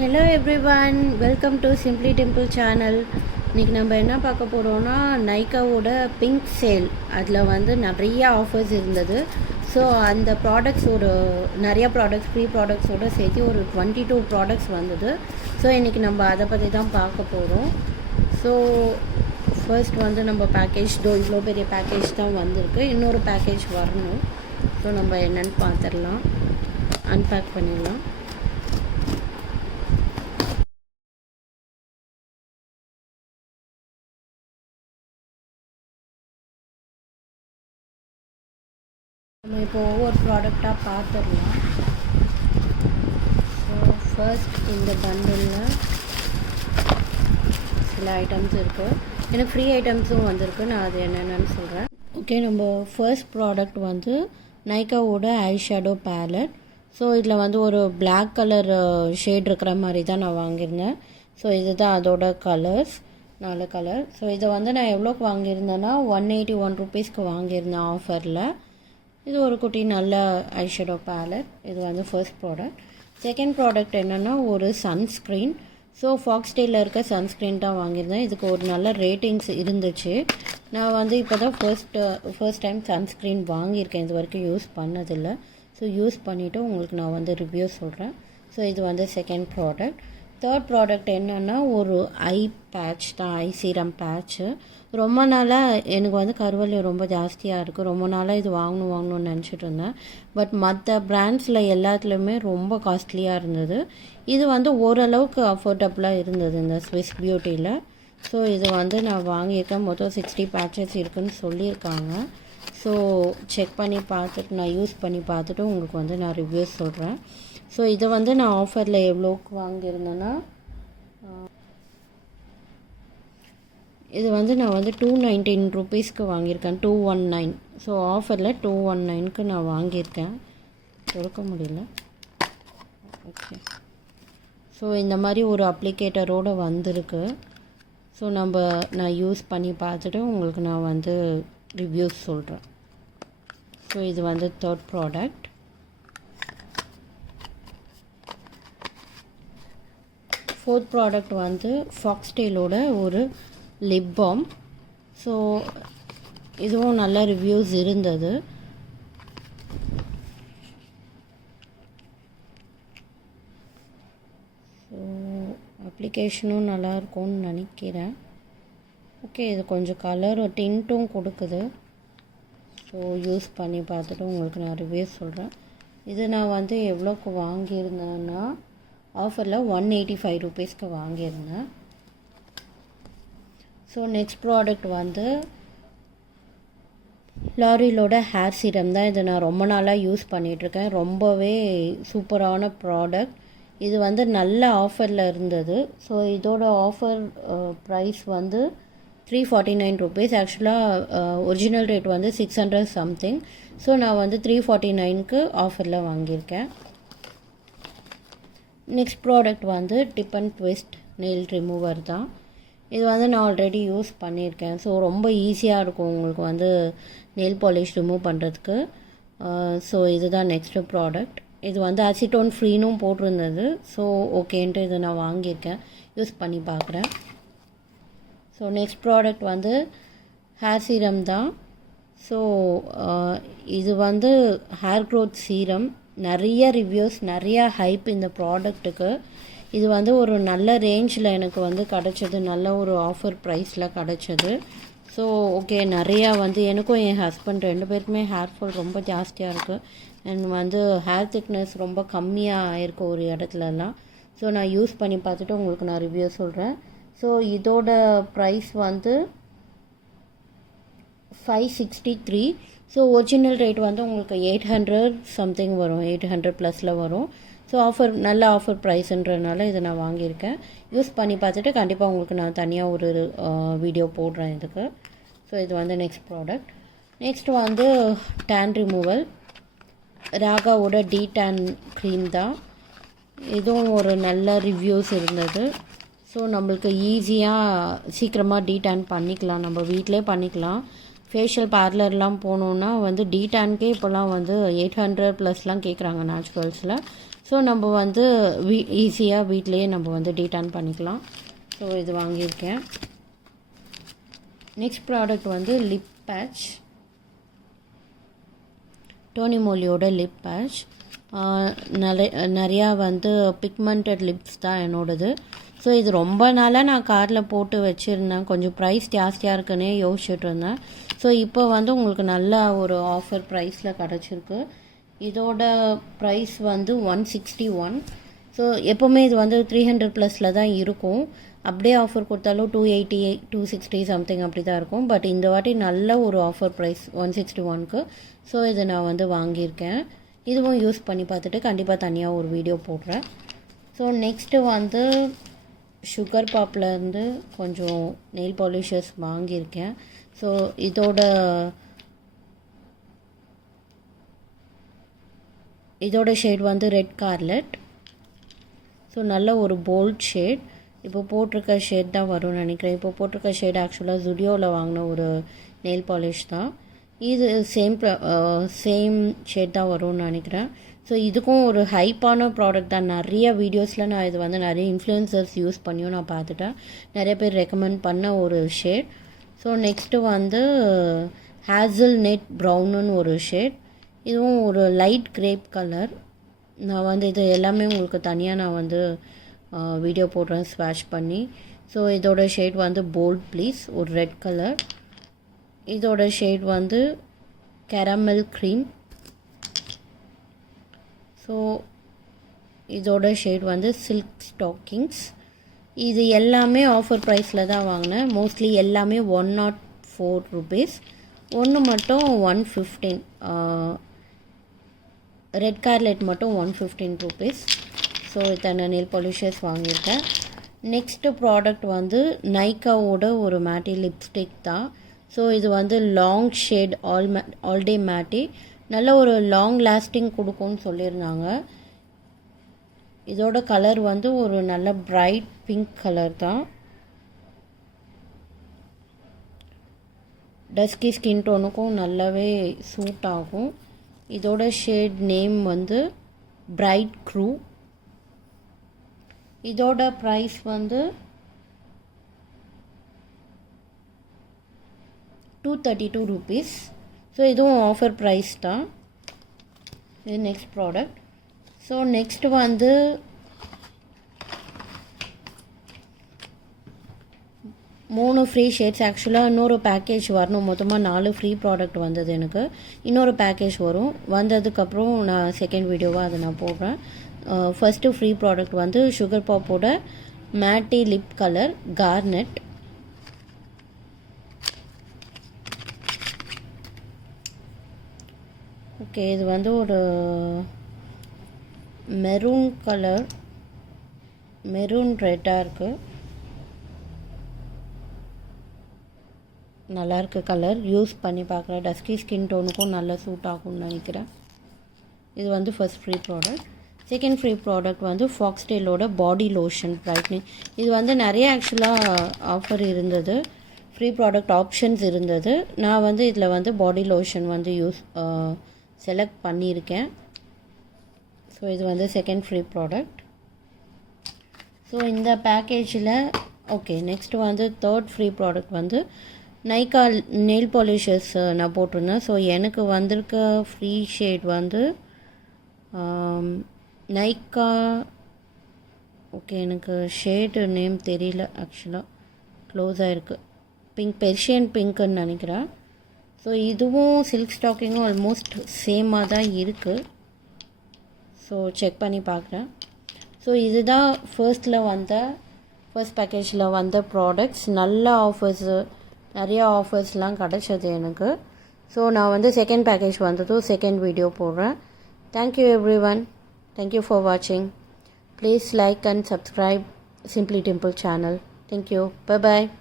Hello everyone, welcome to simply temple channel. இன்றைக்கி நம்ம என்ன பார்க்க போகிறோன்னா, நைக்காவோட பிங்க் சேல். அதில் வந்து நிறைய ஆஃபர்ஸ் இருந்தது. ஸோ அந்த நிறைய ப்ராடக்ட்ஸ் ஃப்ரீ ப்ராடக்ட்ஸோடு சேர்த்து ஒரு 22 ப்ராடக்ட்ஸ் வந்தது. ஸோ இன்றைக்கி நம்ம அதை பற்றி தான் பார்க்க போகிறோம். ஸோ ஃபர்ஸ்ட் வந்து நம்ம பேக்கேஜ் இவ்வளோ பெரிய பேக்கேஜ் தான் வந்திருக்கு. இன்னொரு பேக்கேஜ் வரணும். ஸோ நம்ம என்னென்னு பார்த்துடலாம், அன்பேக் பண்ணிடலாம். நம்ம இப்போ ஒவ்வொரு ப்ராடக்டாக பார்த்துடலாம். ஸோ ஃபர்ஸ்ட் இந்த பண்டிலில் சில ஐட்டம்ஸ் இருக்குது. எனக்கு ஃப்ரீ ஐட்டம்ஸும் வந்திருக்கு. நான் அது என்னென்னு சொல்கிறேன். ஓகே, நம்ம ஃபர்ஸ்ட் ப்ராடக்ட் வந்து நைக்காவோட ஐ ஷேடோ பேலட். ஸோ இதில் வந்து ஒரு பிளாக் கலர் ஷேட் இருக்கிற மாதிரி தான் நான் வாங்கியிருந்தேன். ஸோ இதுதான் அதோட கலர்ஸ், 4 கலர். ஸோ இதை வந்து நான் எவ்வளோக்கு வாங்கியிருந்தேன்னா 181 ருபீஸ்க்கு வாங்கியிருந்தேன் ஆஃபரில். இது ஒரு குட்டி நல்ல ஐஷேடோ பேலட். இது வந்து ஃபர்ஸ்ட் ப்ராடக்ட். செகண்ட் ப்ராடக்ட் என்னென்னா ஒரு சன்ஸ்க்ரீன். ஸோ ஃபாக்ஸ்டேலில் இருக்க சன்ஸ்க்ரீன் தான் வாங்கியிருந்தேன். இதுக்கு ஒரு நல்ல ரேட்டிங்ஸ் இருந்துச்சு. நான் வந்து இப்போ தான் ஃபர்ஸ்ட் டைம் சன்ஸ்க்ரீன் வாங்கியிருக்கேன். இது வரைக்கும் யூஸ் பண்ணதில்லை. ஸோ யூஸ் பண்ணிவிட்டு உங்களுக்கு நான் வந்து ரிவ்யூ சொல்கிறேன். ஸோ இது வந்து செகண்ட் ப்ராடக்ட். தேர்ட் ப்ராடக்ட் என்னென்னா ஒரு ஐ பேட்ச் தான், ஐ சீரம் பேட்ச்சு. ரொம்ப நாளாக எனக்கு வந்து கருவலி ரொம்ப ஜாஸ்தியாக இருக்குது. ரொம்ப நாளாக இது வாங்கணும்னு நினச்சிட்டு இருந்தேன். பட் மற்ற பிராண்ட்ஸில் எல்லாத்துலேயுமே ரொம்ப காஸ்ட்லியாக இருந்தது. இது வந்து ஓரளவுக்கு அஃபோர்டபுளாக இருந்தது இந்த ஸ்விஸ் பியூட்டியில். ஸோ இது வந்து நான் வாங்கியிருக்கேன். மொத்தம் 60 பேட்சஸ் இருக்குதுன்னு சொல்லியிருக்காங்க. ஸோ செக் பண்ணி பார்த்துட்டு, நான் யூஸ் பண்ணி பார்த்துட்டு உங்களுக்கு வந்து நான் ரிவ்யூஸ் சொல்கிறேன். ஸோ இதை வந்து நான் ஆஃபரில் எவ்வளோக்கு வாங்கியிருந்தேன்னா, இது வந்து நான் வந்து 219 ருபீஸ்க்கு வாங்கியிருக்கேன். 219. ஸோ ஆஃபரில் 219க்கு நான் வாங்கியிருக்கேன். கொடுக்க முடியல. ஓகே, ஸோ இந்த மாதிரி ஒரு அப்ளிகேட்டரோடு வந்திருக்கு. ஸோ நான் யூஸ் பண்ணி பார்த்துட்டு உங்களுக்கு நான் வந்து ரிவ்யூஸ் சொல்கிறேன். ஸோ இது வந்து தேர்ட் ப்ராடக்ட். ஃபோர்த் ப்ராடக்ட் வந்து ஃபாக்ஸ்டேலோட ஒரு லிப் பாம். ஸோ இதுவும் நல்ல ரிவ்யூஸ் இருந்தது. ஸோ அப்ளிகேஷனும் நல்லாயிருக்கும்னு நினைக்கிறேன். ஓகே, இது கொஞ்சம் கலர் டிண்ட்டும் கொடுக்குது. ஸோ யூஸ் பண்ணி பார்த்துட்டு உங்களுக்கு நான் ரிவ்யூ சொல்கிறேன். இது நான் வந்து எவ்வளோக்கு வாங்கியிருந்தேன்னா ஆஃபரில் 185 ருபீஸ்க்கு வாங்கியிருந்தேன். ஸோ நெக்ஸ்ட் ப்ராடக்ட் வந்து லாரியலோட ஹேர் சீரம் தான். இதை நான் ரொம்ப நாளாக யூஸ் பண்ணிகிட்ருக்கேன். ரொம்பவே சூப்பரான ப்ராடக்ட். இது வந்து நல்ல ஆஃபரில் இருந்தது. ஸோ இதோட ஆஃபர் ப்ரைஸ் வந்து 349 ருபீஸ். ஆக்சுவலாக ஒரிஜினல் ரேட் வந்து 600 சம்திங். ஸோ நான் வந்து 349க்கு ஆஃபரில் வாங்கியிருக்கேன். நெக்ஸ்ட் ப்ராடக்ட் வந்து dip and twist nail remover தான். இது வந்து நான் ஆல்ரெடி யூஸ் பண்ணியிருக்கேன். ஸோ ரொம்ப ஈஸியாக இருக்கும் உங்களுக்கு வந்து நெயில் பாலிஷ் ரிமூவ் பண்ணுறதுக்கு. ஸோ இதுதான் நெக்ஸ்ட்டு ப்ராடக்ட். இது வந்து அசிட்டோன் ஃப்ரீனும் போட்டிருந்தது. ஸோ ஓகேன்ட்டு இதை நான் வாங்கியிருக்கேன், யூஸ் பண்ணி பார்க்குறேன். ஸோ நெக்ஸ்ட் ப்ராடக்ட் வந்து ஹேர் சீரம் தான். ஸோ இது வந்து ஹேர் க்ரோத் சீரம். நிறைய ரிவ்யூஸ், நிறையா ஹைப் இந்த ப்ராடக்ட்டுக்கு. இது வந்து ஒரு நல்ல ரேஞ்சில் எனக்கு வந்து கிடச்சது, நல்ல ஒரு ஆஃபர் ப்ரைஸில் கிடச்சது. ஸோ ஓகே, நிறையா வந்து எனக்கும் என் ஹஸ்பண்ட் 2 பேருக்குமே ஹேர் ஃபால் ரொம்ப ஜாஸ்தியாக இருக்குது. அண்ட் வந்து ஹேர் திக்னஸ் ரொம்ப கம்மியாக ஆகிருக்கு ஒரு இடத்துலலாம். ஸோ நான் யூஸ் பண்ணி பார்த்துட்டு உங்களுக்கு நான் ரிவ்யூ சொல்கிறேன். ஸோ இதோட ப்ரைஸ் வந்து 563. ஸோ ஒரிஜினல் ரேட் வந்து உங்களுக்கு 800 சம்திங் வரும், 800 ப்ளஸில் வரும். ஸோ நல்ல ஆஃபர் ப்ரைஸுன்றதுனால இதை நான் வாங்கியிருக்கேன். யூஸ் பண்ணி பார்த்துட்டு கண்டிப்பாக உங்களுக்கு நான் தனியாக ஒரு வீடியோ போடுறேன் இதுக்கு. ஸோ இது வந்து நெக்ஸ்ட் ப்ராடக்ட். நெக்ஸ்ட் வந்து டேன் ரிமூவல். ராகாவோட டி டேன் க்ரீம் தான். இதுவும் ஒரு நல்ல ரிவ்யூஸ் இருந்தது. ஸோ நம்மளுக்கு ஈஸியாக சீக்கிரமாக டீ டேன் பண்ணிக்கலாம், நம்ம வீட்டிலே பண்ணிக்கலாம். ஃபேஷியல் பார்லர்லாம் போனோன்னா வந்து டீடான்கே இப்போலாம் வந்து 800 ப்ளஸ்லாம் கேட்குறாங்க நேச்சுரல்ஸில். ஸோ நம்ம வந்து ஈஸியாக வீட்டிலையே நம்ம வந்து டீடான் பண்ணிக்கலாம். ஸோ இது வாங்கியிருக்கேன். நெக்ஸ்ட் ப்ராடக்ட் வந்து லிப் பேட்ச், டோனி மோலியோட லிப் பேட்ச். நிறையா வந்து பிக்மெண்டட் லிப்ஸ் தான் என்னோடது. ஸோ இது ரொம்ப நாளாக நான் கார்டில் போட்டு வச்சுருந்தேன். கொஞ்சம் ப்ரைஸ் ஜாஸ்தியாக இருக்குன்னே யோசிச்சுட்டு இருந்தேன். ஸோ இப்போ வந்து உங்களுக்கு நல்ல ஒரு ஆஃபர் ப்ரைஸில் கிடச்சிருக்கு. இதோட ப்ரைஸ் வந்து 161. ஸோ எப்போவுமே இது வந்து 300 ப்ளஸில் தான் இருக்கும். அப்படியே ஆஃபர் கொடுத்தாலும் 280 260 சம்திங் அப்படி தான் இருக்கும். பட் இந்த வாட்டி நல்ல ஒரு ஆஃபர் ப்ரைஸ் 161க்கு. ஸோ இதை நான் வந்து வாங்கியிருக்கேன். இதுவும் யூஸ் பண்ணி பார்த்துட்டு கண்டிப்பாக தனியாக ஒரு வீடியோ போடுறேன். ஸோ நெக்ஸ்ட்டு வந்து சுகர் பாப்லேருந்து கொஞ்சம் நெயில் பாலிஷர்ஸ் வாங்கியிருக்கேன். ஸோ இதோட ஷேட் வந்து ரெட் கார்லெட். ஸோ நல்ல ஒரு போல்ட் ஷேட். இப்போ போட்டிருக்க ஷேட் தான் வரும்னு நினைக்கிறேன். இப்போ போட்டிருக்க ஷேட் ஆக்சுவலாக ஜுடியோவில் வாங்கின ஒரு நெயில் பாலிஷ் தான். இது சேம் ஷேட் தான் வரும்னு நினைக்கிறேன். ஸோ இதுக்கும் ஒரு ஹைப்பான ப்ராடக்ட் தான். நிறைய வீடியோஸில் நான் இது வந்து நிறைய இன்ஃப்ளூயன்சர்ஸ் யூஸ் பண்ணியும் நான் பார்த்துட்டேன். நிறைய பேர் ரெக்கமெண்ட் பண்ண ஒரு ஷேட். ஸோ நெக்ஸ்ட்டு வந்து ஹேசல் நெட் ப்ரௌனுன்னு ஒரு ஷேட். இதுவும் ஒரு லைட் கிரேப் கலர். நான் வந்து இது எல்லாமே உங்களுக்கு தனியாக நான் வந்து வீடியோ போடுறேன் ஸ்வாஷ் பண்ணி. ஸோ இதோட ஷேட் வந்து போல்ட் ப்ளீஸ், ஒரு ரெட் கலர். இதோட ஷேட் வந்து கேரமல் க்ரீம். ஸோ இதோட ஷேட் வந்து சில்க் ஸ்டாக்கிங்ஸ். இது எல்லாமே ஆஃபர் ப்ரைஸில் தான் வாங்கினேன். மோஸ்ட்லி எல்லாமே 104 ருபீஸ். ஒன்று மட்டும் 115. ரெட் கார்லெட் மட்டும் 115 ருபீஸ். ஸோ இத்தனை நெயில் பாலிஷர்ஸ் வாங்கியிருக்கேன். நெக்ஸ்ட்டு ப்ராடக்ட் வந்து நைக்காவோட ஒரு மேட்டி லிப்ஸ்டிக் தான். ஸோ இது வந்து long shade all day matte. நல்ல ஒரு லாங் லாஸ்டிங் கொடுக்கும்னு சொல்லியிருந்தாங்க. இதோட கலர் வந்து ஒரு நல்ல பிரைட் பிங்க் கலர் தான். டஸ்கி ஸ்கின் டோனுக்கும் நல்லாவே சூட் ஆகும். இதோட ஷேட் நேம் வந்து பிரைட் க்ரூ. இதோட ப்ரைஸ் வந்து 232 ருபீஸ். ஸோ இதுவும் ஆஃபர் ப்ரைஸ் தான். இது நெக்ஸ்ட் ப்ராடக்ட். ஸோ நெக்ஸ்ட் வந்து மூணு ஃப்ரீ ஷேட்ஸ். ஆக்சுவலாக இன்னொரு பேக்கேஜ் வரணும். மொத்தமாக 4 ஃப்ரீ ப்ராடக்ட் வந்தது எனக்கு. இன்னொரு பேக்கேஜ் வரும். வந்ததுக்கப்புறம் நான் செகண்ட் வீடியோவாக அதை நான் போடுறேன். ஃபஸ்ட்டு ஃப்ரீ ப்ராடக்ட் வந்து சுகர் பாப்போட matte lip colour garnet. Okay, இது வந்து ஒரு மெரூன் கலர், மெரூன் ரெட்டாக இருக்குது. நல்லாயிருக்கு கலர். யூஸ் பண்ணி பார்க்குறேன். டஸ்கி ஸ்கின் டோனுக்கும் நல்லா சூட் ஆகும்னு நினைக்கிறேன். இது வந்து first free product. Second free product வந்து ஃபாக்ஸ்டேலோட பாடி லோஷன் பிரைட்னிங். இது வந்து நிறைய ஆக்சுவலாக ஆஃபர் இருந்தது, ஃப்ரீ ப்ராடக்ட் ஆப்ஷன்ஸ் இருந்தது. நான் வந்து இதில் வந்து பாடி லோஷன் வந்து செலக்ட் பண்ணியிருக்கேன். ஸோ இது வந்து செகண்ட் ஃப்ரீ ப்ராடக்ட். ஸோ இந்த பேக்கேஜில் ஓகே. நெக்ஸ்ட்டு வந்து தேர்ட் ஃப்ரீ ப்ராடக்ட் வந்து நைக்கா நெயில் பாலிஷர்ஸ் நான் போட்டிருந்தேன். ஸோ எனக்கு வந்திருக்க ஃப்ரீ ஷேட் வந்து நைக்கா. ஓகே, எனக்கு ஷேடு நேம் தெரியல ஆக்சுவலாக. க்ளோஸாக இருக்குது. பிங்க், பெர்ஷியன் பிங்க்குன்னு நினைக்கிறேன். ஸோ இதுவும் சில்க் ஸ்டாக்கிங்கும் ஆல்மோஸ்ட் சேமாக தான் இருக்குது. ஸோ செக் பண்ணி பார்க்குறேன். ஸோ இதுதான் ஃபர்ஸ்ட் பேக்கேஜில் வந்த ப்ராடக்ட்ஸ். நல்ல ஆஃபர்ஸு, நிறைய ஆஃபர்ஸ்லாம் கிடச்சது எனக்கு. ஸோ நான் வந்து செகண்ட் பேக்கேஜ் வந்ததும் செகண்ட் வீடியோ போடுறேன். Thank you everyone. தேங்க்யூ ஃபார் வாட்சிங். Please like and subscribe Simply Dimple channel. Thank you. Bye bye.